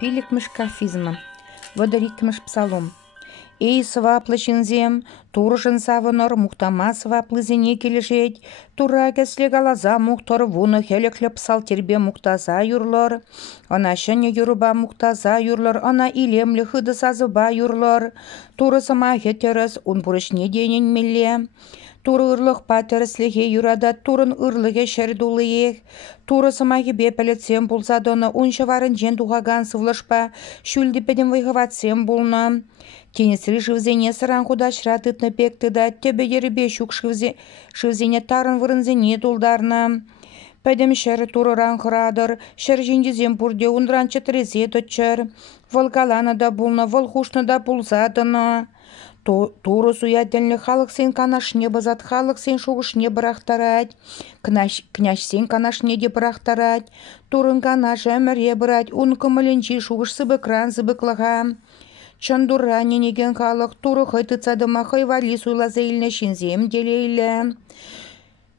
Пиликмыш кафизма, водорикмыш псалом. Эй сваплышынзем, турышын савынор мухтама сваплызене келешет, тура кесле галаза мухтор вуны хелекле псалтербе мухтаза юрлор, ана шыне юруба мухтаза юрлор, ана илемле хыды сазыба юрлор, турысыма хетерес ун бурышне денен мелле. Туры ырлық патерсліге юрада турын ырлыге шердулыех, турысымаги бепелетсем булзадоны уншаварын жен туғаган сывлышпа, шүлдіпеден вайғаватсем булна. Тенесрі шывзене сыран худа шратытны пектыда, тебедербе шук шывзене тарын вырынзене тулдарна. Пәдем шәрі турыран қырадыр, шәр жендезем бұрде ундран чатырезе төтчір. Волгаланы да булна, волхушны да пулзадыны. Туры суятельный халық сен канашне базат, халық сен шуғышне бірақтарать, князь сен канашне де бірақтарать, турын канаш әміре бірать, он көміленчі шуғыш сыбыкран сыбыклыға. Чандура ненеген халық туры хыты цадыма хайвали суйлаза илне шинзем делейлі.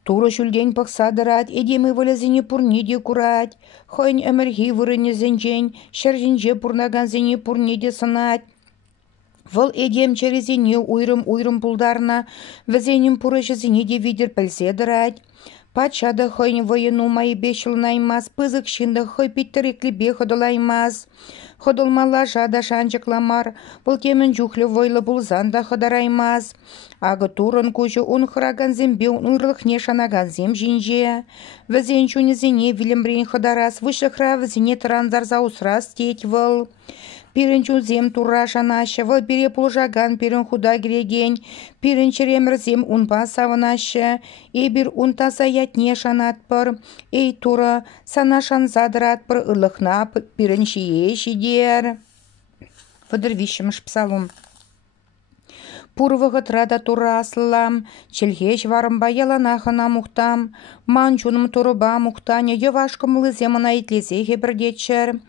Туры шүлден пақсадырат, едемі вылезіне пұрне де курать, хайн әмірхи вырыне зенжен, шәрженже пұрнаган зене пұрне де сынать. Вăл эдем черезене уйрым пулдарна, вӹзенем пурышызене де видер пӹлседырать. Пачада хăйн воену май бешыл наймас, пызык шинда хăй питтереклебе хăдылаймас. Хăдылмала жада шанчыкламар, вăл темӹн чухлы войлы пулзанда хăдараймас. Агы турын кучы ун хыраганзембе ырлыхне шанаганзем жинже. Вӹзен чунезене вилемрен хăдарас, вышыхра вӹзене транзарза усрас теть вăл. Пирен чунзем тура шанашы, вăл пире пулжаган пирен худа киреген, пирен черемрзем унпа савынашы, эбир унтаса ятне шанатпыр, эй тура сана шанзадыратпыр ырлыхна пирен шие шидер. Вăдырвишмыш псалом. Пурвăгăт рада тура аслылам, челхеш варымба яланахына мухтам, манчуным турыба мухтаня йывашкымлыземына итлесе хепірдетчер.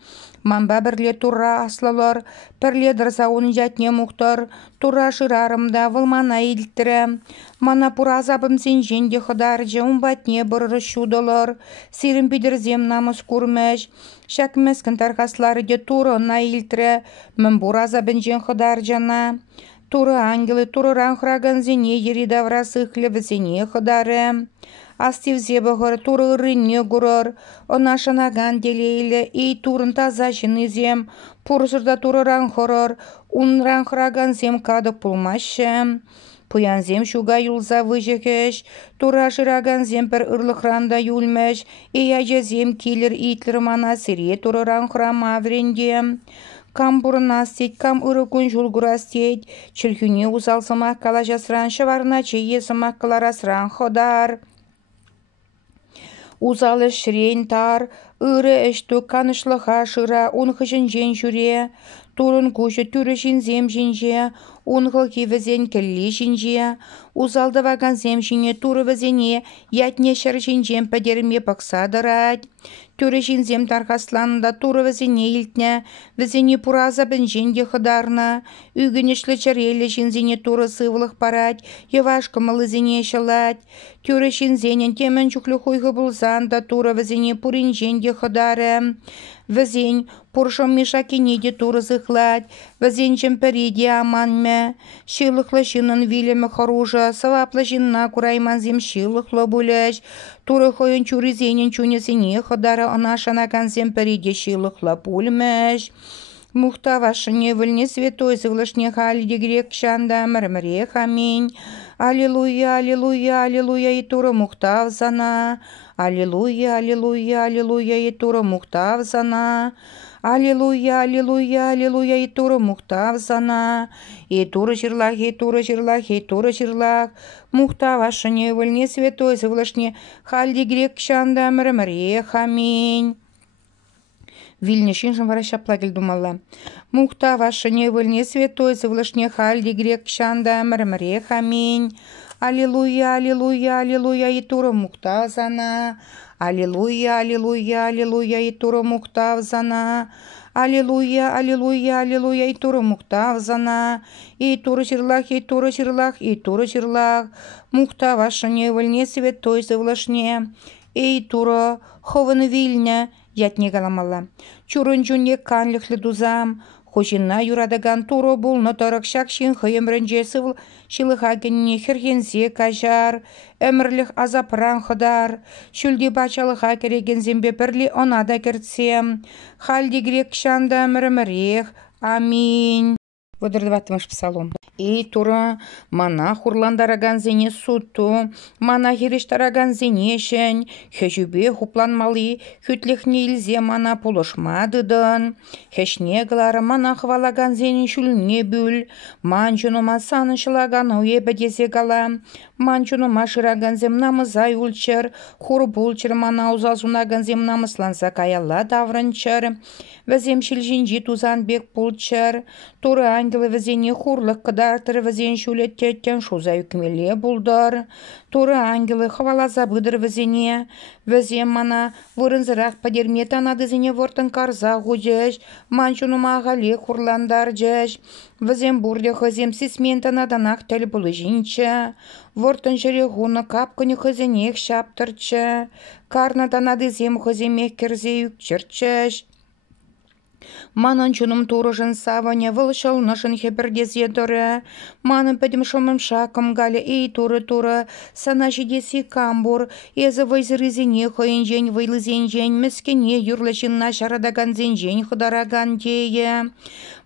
Манба бірле тура аслылар, пірле дырзауын жатне мухтар, тура шырарымда вылмана илттірі. Мана пура азабым сен женде хыдаржы, умбатне бұрыры шудылар, сирін бидірзем намыс күрмәш, шәкмәскін тарқаслары де туры на илттірі, мін бұр азабын жен хыдаржана. Туры ангелы турыран храган зене еридавра сыхлі візене хыдары. Астивзе бұғыр туры ұрынне ғұрыр, она шанаган делейлі, ей турын таза жынызем, пұрсырда турыран хұрыр, унран храган зем кадық пұлмашы. Пуянзем шуга юлза выжекеш, тура шыраган зем пір ырлықранда юлмеш, ей ажазем келір итлір мана сире турыран храма вренде. Кам бұрынастет, кам ұрыкын жүлгұрастет, чілхіне ұзалсымақ кала жасыран шыварна чейе сымақ каларасыран ходар. Узалы шірен тар, ұры әшті канышлыға шыра, ұнқышын жен жүре, турын көші түрішін зем жінже, ұнғыл кевізен келі жінже, узалды ваган зем жіне туры візене, ятне шыр жінжен пәдерме пақсадырад. Түрішін зем тарқасланында туры візене илтне, візене пұраза бін женде қыдарна, үгінішлі чарелі жінзене туры сывылық парад, евашқымылы зене шылад. Түрішін зенен темен жүклі қойғы бұлзанда туры візене пұрын женде қыдары. Візен пұршым мешакене де туры зықлад, візен чемпереде аманме, шылықлы жынын вилемі хоружа, саваплы жынна курайман зем шылықлы бұлеш, туры қойын чуры зенен чунесене қыдары ана шанаган земпереде шылықлы пулмеш. Мухтавашыне выльне святой зыглышне халиде грек шанда мірміре хамень. Аллилуйя, аллилуйя, аллилуйя, и туры мухтав зана. Аллилуйя, аллилуйя, аллилуйя, и туры мухтав зана. Аллилуйя, аллилуйя, аллилуйя, и туры мухтав зана. И туры жырлах, и туры жырлах, и туры жырлах. Мухтавашыне выльне святой зыглышне халиде грек шанда мірміре хамень. Вильне шинжым вара шаплагел думала. Мухта ваша не выльне святой, завлышне хальди грек шанда мрмре хамень. Аллилуйя, аллилуйя, аллилуйя, и тура мухта зана. Аллилуйя, аллилуйя, аллилуйя, и тура мухта зана. Аллилуйя, аллилуйя, аллилуйя, и тура мухта зана. И тура жирлах, и тура жирлах, и тура жирлах. Мухта ваша не выльне святой, завлышне. И тура хован вильня. ятне каламалла. Чурын чунне канлыхлы дузам. Хожина юрадаган туро бул нотарак шакшин хыйымрынже сывыл шилыхагенне херхензе кажар, өмірлік азапран хыдар, шүлде бачалыха керегензембе пірли онада кертсем, халди грек шанда мірімірех, аминь. Выдырдыватымыш псалом. И тура мана хурландараган зене сутту, мана хириштараган зенешен, хежубе хупланмалы, хүтлехне илзе мана пулышмадыдын, хешнеглары мана хвалаган зенен шүліне бүл, манчунума санышылаган уебе дезегала, манчунума шыраган зем намызай ульчыр, хур булчыр мана узалзунаган зем намысланса каялла даврынчыр, візем шілжінжі тузан бек пулчыр, туры ангелы візене хурлық кыдартыр візен шулеттеттен шуза үкмеле бұлдар. Туры ангелы хвалаза бұдыр візене, візем мана вырынзырақ падермет анадызене вортын карза ғудеш, манчунума ағале хурландар жеш, візем бұрде хызем сисментана данақ тәл бұлы жинче, вортын жире ғуны капкыны хызенек шаптырчы, карнадан адызем хыземек керзе үкчірчеш. Манын чунум турыжын саваня вылшыл нышын хепердезе дыры. Манын пәдім шомым шакым гале ей туры-туры. Сана жидеси камбур. Езі вайзырызене хойынжен вайлызенжен. Мәскене юрлашын нашарадаган зенжен хыдараган тее.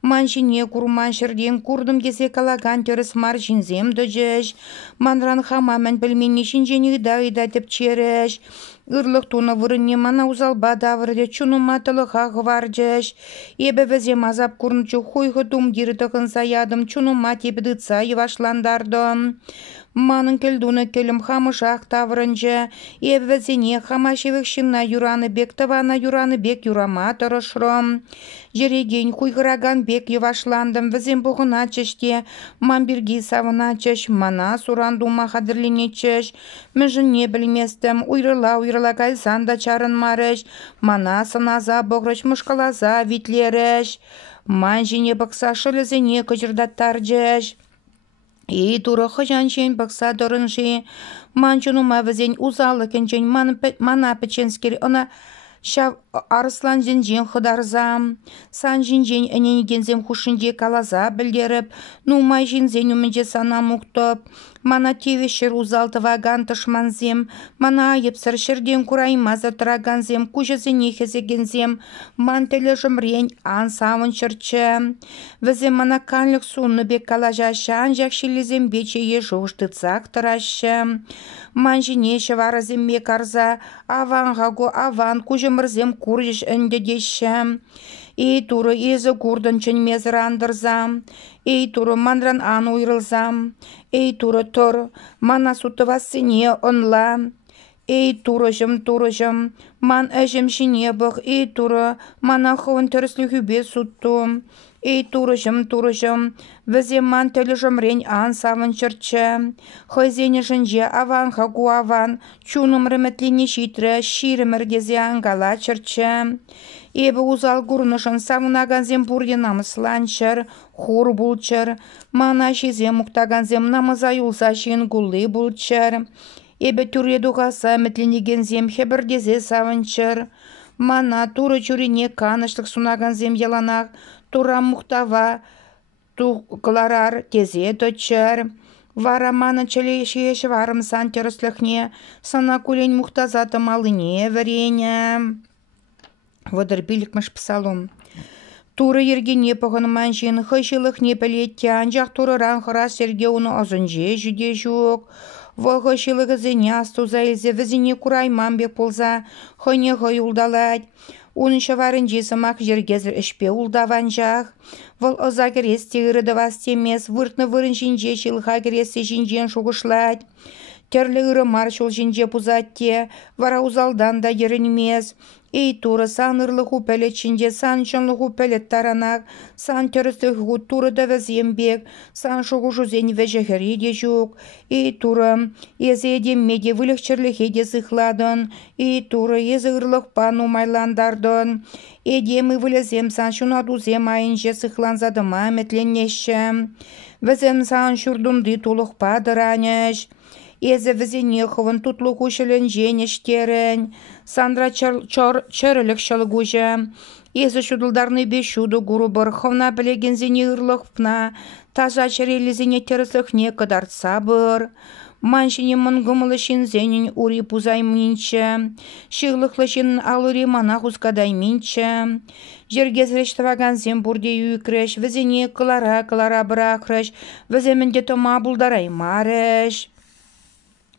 Маншине курман шырден курдым кесе калаган теріс маршинзем дөжеш. Манран хамамен пілменне шинжені дайда тіп череш. Үрлік туны вырынне мана узалба давырде чунума тылыға ғваржеш. Ебе візем азап курнчу хуйғы тум дирдығын заядым чунума тепідіца евашландардым. Манын келдуны келім хамышақ таврынжы. Ебе візене хамашевік шынна юраны бек тавана юраны бек юрама тұрышрым. Жереген хуйғыраган бек евашландым візем бұғына чеште. Мамберги савына чеш мана сурандума қадырлене чеш. Мүжін не білместім уйрыла кайсанда чарын марыш. Мана сыназа бұғрыш мұшқалаза витлереш. Манжине бақса шылызене күжірдаттар жеш. И туры хыжаншен бақса дұрынши. Манчунума візен узалы кенчен мана печенскер она шав арыслан жинжен хыдарзам. Сан жинжен әненігензем хушынде калаза білдеріп. Нумай жинзен өмінже сана мұқтып. Мана тевешір узалты ваган тышманзем. Мана айыпсыр шырден кураймазы тұраганзем. Күжізіне хезегензем. Ман тілі жымрен ан савын шырчы. Візем мана канлық суны бек калажашы. Анжақ шелезем бечее жоғыштыцақ тұрашы. Ман жинеші варазем мек арза. Аван ғагу аван күжімірзем куржыш үнді деші. Ей туры езі курдын чын мезір андырзам. Ей туры манран ан уйрылзам. Ей туры тұр, мана сутывасыне онла. Ей турыжым, ман әжім шіне бұқ. Ей туры, мана хывын түріслі хүбе сутту. Ей турыжым, візем ман тілі жымрен ан савын чырчы. Хойзені жынже аван хагу аван, чуным рыметліне шитрі, ширімірдезе ангала чырчы. Ебі узал гурнышын савынаганзем бұрде намысланчыр, хур бұлчыр. Мана шезем мұқтаганзем намыза юлса шен гулы бұлчыр. Ебі түре дуғаса мәтленегензем хебірдезе савынчыр. Мана туры чүрене канышлық сунаганзем яланақ, тура мұқтава туғларар тезе төтчір. Вара мана челешеш варым сан терісліхне, сана кулен мұқтазаты малыне варене. Водыр білікміш псалом. Туры ергене пұғын манжин, хышылық не пілетте, анжақ турыран қырас серге уны озынже жүде жоқ. Вығы шылығы зене асту зайлзе, візіне курайман бек болза, хыне ғой ұлдалад. Уныншы варынже сымақ жергезір ішпе ұлдаван жақ. Выл оза керес тегірі дывас темес, выртны вырын жинже шылға кересі жинжен шуғышлад. Терлі ұры маршыл жинже пузатте, вара узалдан да ерінмес. Ей туры сан ырлық ұпәлет шинже, сан чынлық ұпәлет таранақ, сан терістік туры да вәзембек, сан шуғы жүзен вәжігірі де жүк. Ей туры, езі едем меде вілікчірлік еде зықладын. Ей туры, езі ырлық пану майландардын. Едемі вілізем сан шунадузем айынже сықланзадыма әметленнеші. Вәзем сан шүрдунды толық падыранеш. Эзе візіне хывын тутлы хушылын женештерін, Сандра чырылық шылгужы. Эзі шудылдарны бешуду гурубыр, хывна білегензіне ырлықпна, таза чырелізіне терісіхне кадар сабыр. Маншыне мұнгымылышын зенін ури пузаймынчы, шығлықлышын алыри мана хускадаймынчы. Жергезрештіваган зен бұрде үйкіріш, візіне кылара бірақрыш, віземінде тома бұлдарай марыш.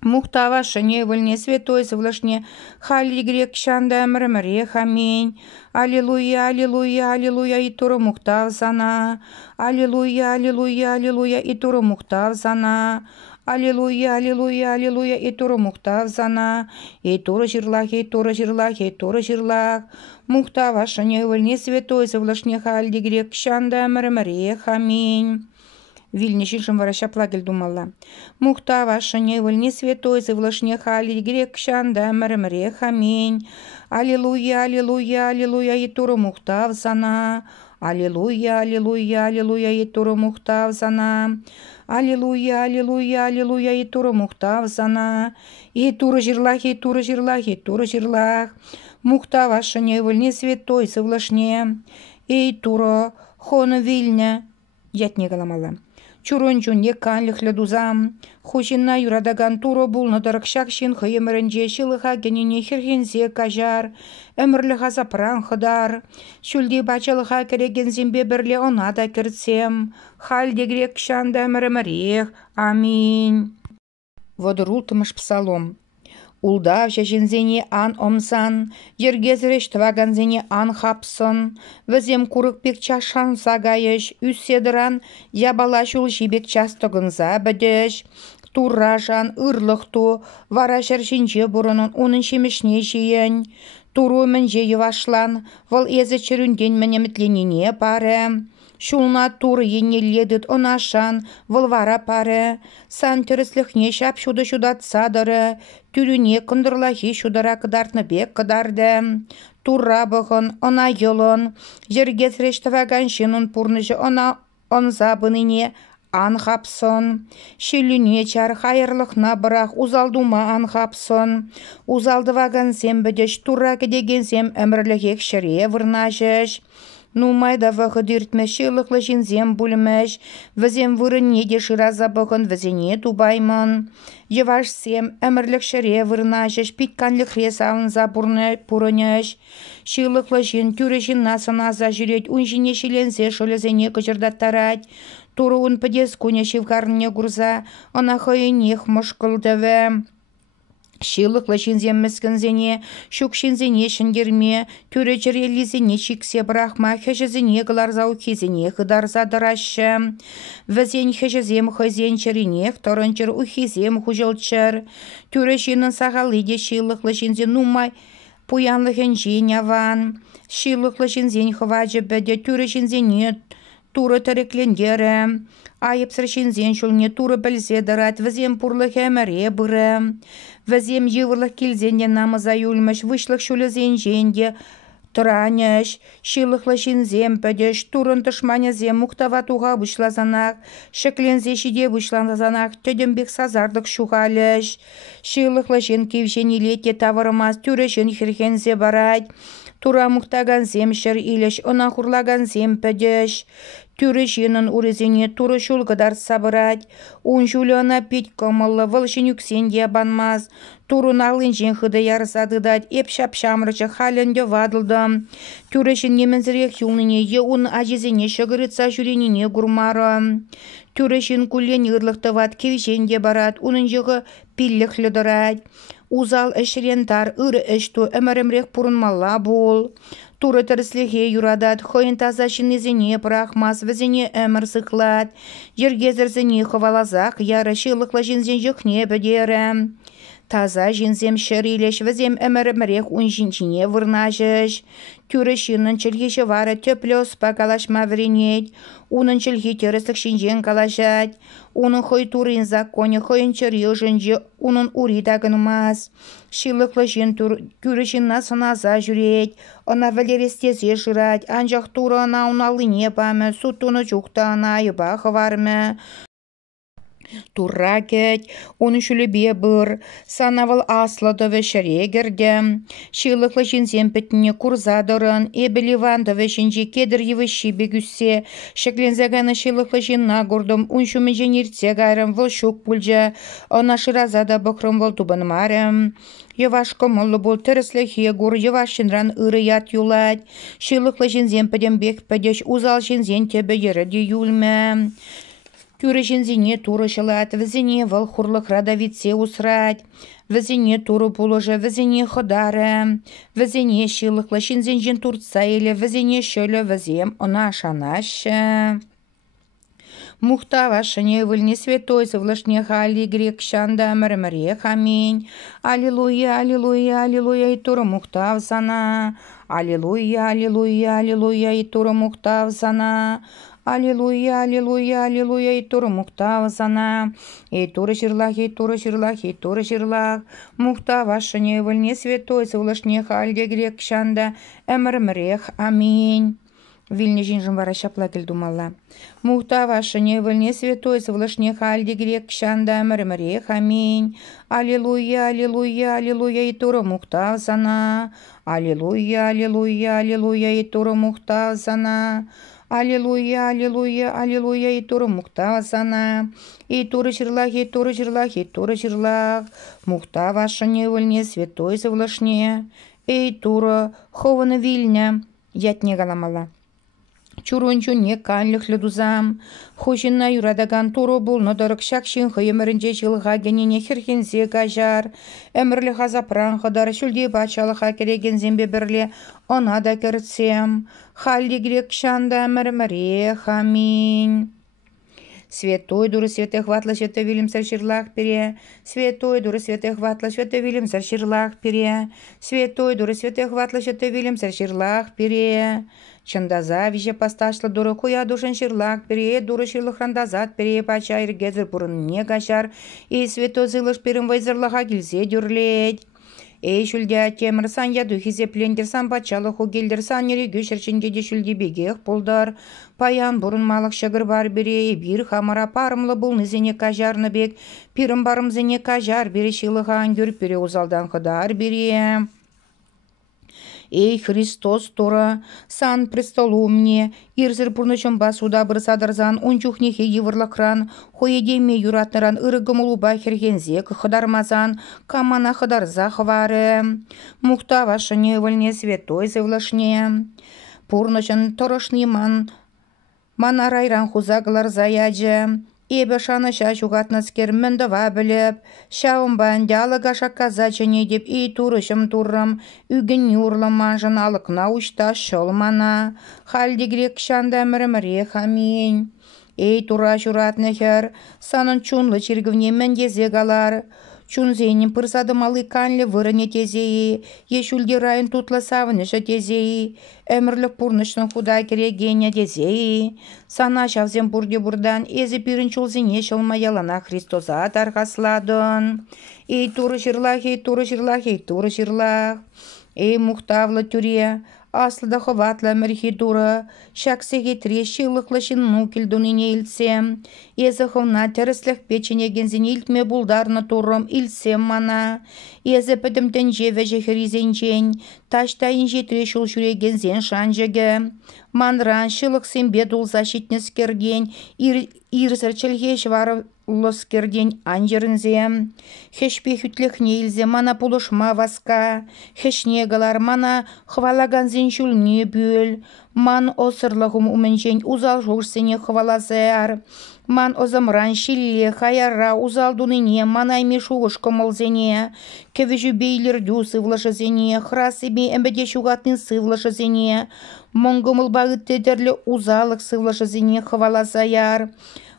Мухтава шыне выльне святой свлышне, хали грек шанда мрмре хамень. Аллилуйя, аллилуйя, аллилуйя, и туру мухтав зана. Аллилуйя, аллилуйя, аллилуйя, и туру мухтав зана. Аллилуйя, аллилуйя, аллилуйя, и туру мухтав зана. И туру жирлах, и туру жирлах, и туру жирлах. Мухтава шыне выльне святой свлышне, хали грек шанда мрмре хамень. Вильничишим вараща плагель думала. Мухтава шыне выльне святой завлашне хали грек шанда мрмре хамень. Аллилуйя, аллилуйя, аллилуйя, и туру мухтав зана. Аллилуйя, аллилуйя, аллилуйя, и туру мухтав зана. Аллилуйя, аллилуйя, аллилуйя, и туру мухтав зана. И туру жирлах, и туру жирлах, и туру жирлах. Мухтава шыне выльне святой завлашне. И туру хона вильня. Ятне галамала. Чурунчун екканлых ледузам, хушинна юрадаган туро булны дырыкшакшин хыйымырынже шылыха генене хирхензе кажар, өмірліға запран хыдар, шүлді бачылыға керегензембе бірле она да кіртсем, халде грек шанда мірімірех, аминь. Водырултымыш псалом. Улдав шешінзене ан омсан, жергезіреш тваганзене ан хапсын, візем курық бек чашан сагайыш, үсседіран, ябалашул жибек частығынза бідіш, турражан, ырлықту, вара шершінже бұрынын оның шемішне жейін, туру мінже евашлан, вал езі чырүнден мінемітленіне пары. Шулна тур енеледіт онашан, вылвара пары, сан терісліхне шап шуды-шудат садыры, түріне күндірлахи шудыра кыдартны бек кыдарды. Турра бұғын, она йылын, жерге срештіваган шынын пурныжы она онзабыныне ан хапсын. Шеліне чар хайырлықна бірақ узалдума ан хапсын. Узалдываган сем бідіш, турра кедеген сем әмірлігек шыре вырнажыш. Нумайда вағы диртмеші лықлышын зем бүлімеш, візем вырыне де шыраза бұғын візіне тубаймын. Еваш сем әмірлік шыре вырнашыш, питканлық ресауынза пұрынеш. Шылықлышын түрішін насыназа жүрет, үнжіне шеленсе шылызіне күжірдаттарад. Тұруын пыдес көне шевгарыне гұрза, она хойынех мұшқылдывы. Шылықлышын міскінзене, шукшынзене шынгерме, түречерелізене шиксе брахма, хешізене ғыларзау кезене ғыдарза дырашы. Візен хешізем хызен чыринех, торынчыр ухизем хужылчыр. Түрешінің сағалыде шылықлышынзе нумай, пуянлығын жен аван. Шылықлышынзен хыважы бәді түрешінзене туры тіреклендері. Айыпсыршынзен шулне туры білзе дырат, візем пұрлық әміре бұры. Візем евырлық келзенде намыза юлмыш, вышлық шулызен женде тұраныш, шылықлышынзем пәдеш, турын тұшманезем мұқтаватуға бұшлазанақ, шықлензе шиде бұшланазанақ, төдімбек сазардық шуғалыш. Шылықлышын кевшенелетте тавырмаз, түрешін хірхензе барад. Тура мұқтаган зем шыр иліш, она хурлаган зем пәдеш. Түрішінің урезіне туры шулғыдар сабырад. Он жулена петь комылы вылшын үксенде банмаз. Турын алын жен хыды ярысадыдад, еп шап-шамрычы халінде вадылдым. Түрішін немензірек юлныне е он ажезіне шығырытса жүреніне гурмары. Түрішін күлен ырлықтыват кевшенде барад, оның жығы пилліхлі дырад. Узал әшірентар, үрі әшту, әмірімрек пұрынмалла бол. Туры тірісліге юрадат, хойын таза шынезіне прахмас, візіне әмір сықлад. Жергезірзіне хывалазақ, яры шылықла жінзен жүхне бідері. Таза жінзем шырилеш, візем әмірімрек ұн жінчіне вырнажыш. Түрі шынын чілгеші вары төплі ұспа калашма віренет. Унын чілге теріслік шынжен калашат. Унын хой турын законе, хойын чыры жынжы, унын ури дағынмаз. Шылықлы жын түрі жынна сыназа жүрет. Она валерестезе жырат, анжақ туры ана уналыне бамы, сутуны жүқта ана айыба хывармы. Тура кет, оны шүлебе бір, санавыл аслады ве шерегерде. Шилықлы жинзен пітіне курзадырын, эбіл Иванды ве жинже кедір еві шибе күссе, шеклензегені шилықлы жинна көрдім, ұншумен женерте гайрым выл шук бүлже, она шыразада бұқрым выл тубын марым. Еваш комылы бұл тіріслі хегур, еваш жинран ыры ят юлад, шилықлы жинзен піден бек підеш, узал жинзен тебе ереді юлмі. Тюрі жінзіне туры шылат, візіне выл хурлық радавитсе усрать, візіне туры пулыжы, візіне ходары, візіне шылықлы жінзен жін туртса елі, візіне шөлі візем она шанашы. Мухтавашыне выльне святой совлашне хали грек шанда мәрмәре хамень. Аллилуйя, аллилуйя, аллилуйя, и туры мухтав сана. Аллилуйя, аллилуйя, аллилуйя, и туры мухтав сана. Аллилуйя, аллилуйя, аллилуйя, и туры мухтав сана. И туры ширлах, и туры ширлах, и туры ширлах. Мухтавашыне выльне святой совлашне хали грек шанда мәрмәре аминь. Вильне жинжин вара шапла думала. Мухтавашыне выльне святой совлашне хальде грек шанда мәрмәре аминь. Аллилуйя, аллилуйя, аллилуйя, и туры мухтав сана. Аллилуйя, аллилуйя, аллилуйя, и туры мухтав сана. Аллилуйя, аллилуйя, аллилуйя, и туры мухтав сана. И туры ширлах, и туры ширлах, и туры ширлах. Мухтавашыне выльне святой совлашне. И туры хованы вильня. Ятне галамала. Чурунчу не канлых ледузам. Хожинна юрадаган туру был, но дорог шакшин хойемерінже жылға генене херхензе кажар. Әмірлі хазапран хадар шүлде бачалыға кереген зембе бірле она да керцем. Халли грек шанда мәрмәре хамин. Святой дуры святой хватла святой вилим сарширлах пере. Святой дуры святой хватла святой вилим сарширлах пере. Святой дуры святой хватла святой вилим сарширлах пере. Чандаза виже посташла дуры хуя душен ширлах пере. Дуры ширлах рандазат пере пачайр гезер бурын не гашар. И святой зылыш перем вайзырлаха килзе дюрлеть. Эй шүлде темірсан яду хизеплендерсан бачалы хугелдерсан нері гүшірчінде де шүлде бегех болдар. Паян бұрын малық шығыр бар бере, бір хамара парымлы бұл нізіне кажарны бек, пирым барым зіне кажар бере шылыған гөр бере узалдан қыдар бере. Эй, Христос тора, сан престолу мне, ирзір бұрнышын басуда бір садарзан, унчухнехе евырлықран, хойедеме юратныран ырыгымылу бахергензе қыдармазан, камана қыдарза хвары, мухтавашыне выльне святой зывлашне, пұрнышын торышны манарайран хузаглар заяджы, Ебе шаны шашуғатнаскер міндіва біліп, шауымбан дялыға шаққазачыне деп ей турышым турым, үгін юрлыман жыналықна ұшта шолмана, халдегрек шанда міріміре хамин. Ей тура журатнығыр, санын чунлы чергівне міндезе қалар, чунзейнен пырсады малы канлі вырыне тезеи, ешүлде райын тұтлы савынышы тезеи, әмірлік пұрнышын худа керегене тезеи. Сана шавзен бұрде бұрдан, езі пирін чулзіне шылмаялана Христоза тарғасладын. Ей туры жырлах, ей туры жырлах, ей туры жырлах. Ей мұқтавлы түре, аслыда ховатла мірхи туры, шаксеге трешилықлы шынну келдунине илсем. Езі ховна тәріслік печене гензіне илтме бұлдарны турым илсем мана. Езі пөдімтен жеве жехеризенчен, таштайын жетіре шул шүрегензен шанжығы. Манран шылықсен бедул защитнескерден, ирсірчілге шварлыскерден анжырынзем. Хешпе хүтлік нейлзе мана пулышма васка, хешнегалар мана хвалаганзен шүлне бөл. Ман осырлығым уменчен узал журсене хвалазар. Ман озамран шилле хайарра узалдуныне манайме шуғыш комылзене. Кевежу бейлердю сывлашызене, храсыме әмбеде шуғатын сывлашызене. Монгомыл бағыттедерлі узалық сывлашызене хвалазаяр.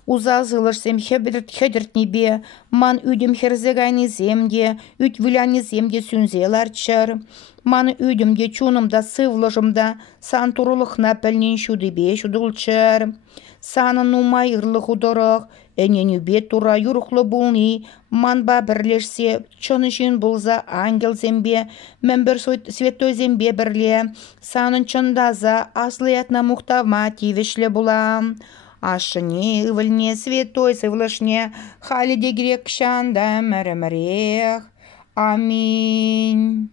Узал зылышсем хедірт небе, ман үдім херзегайны земде, үт віляны земде сүнзелар чыр. Ман үдімде чунымда сывлышымда, сан турылықна пәлнен шудыбе шудылчыр. Санын умайырлық удырық, әнені бет тура юрықлы бұлны, манба бірлешсе, чонышын бұлза ангел зембе, мәмбір светой зембе бірле, санын чындаза аслыятна мұқтавма тивешлі бұлам. ашыне ывыльне святой сывлышне, хали де грек шанда мәрімірех. Аминь.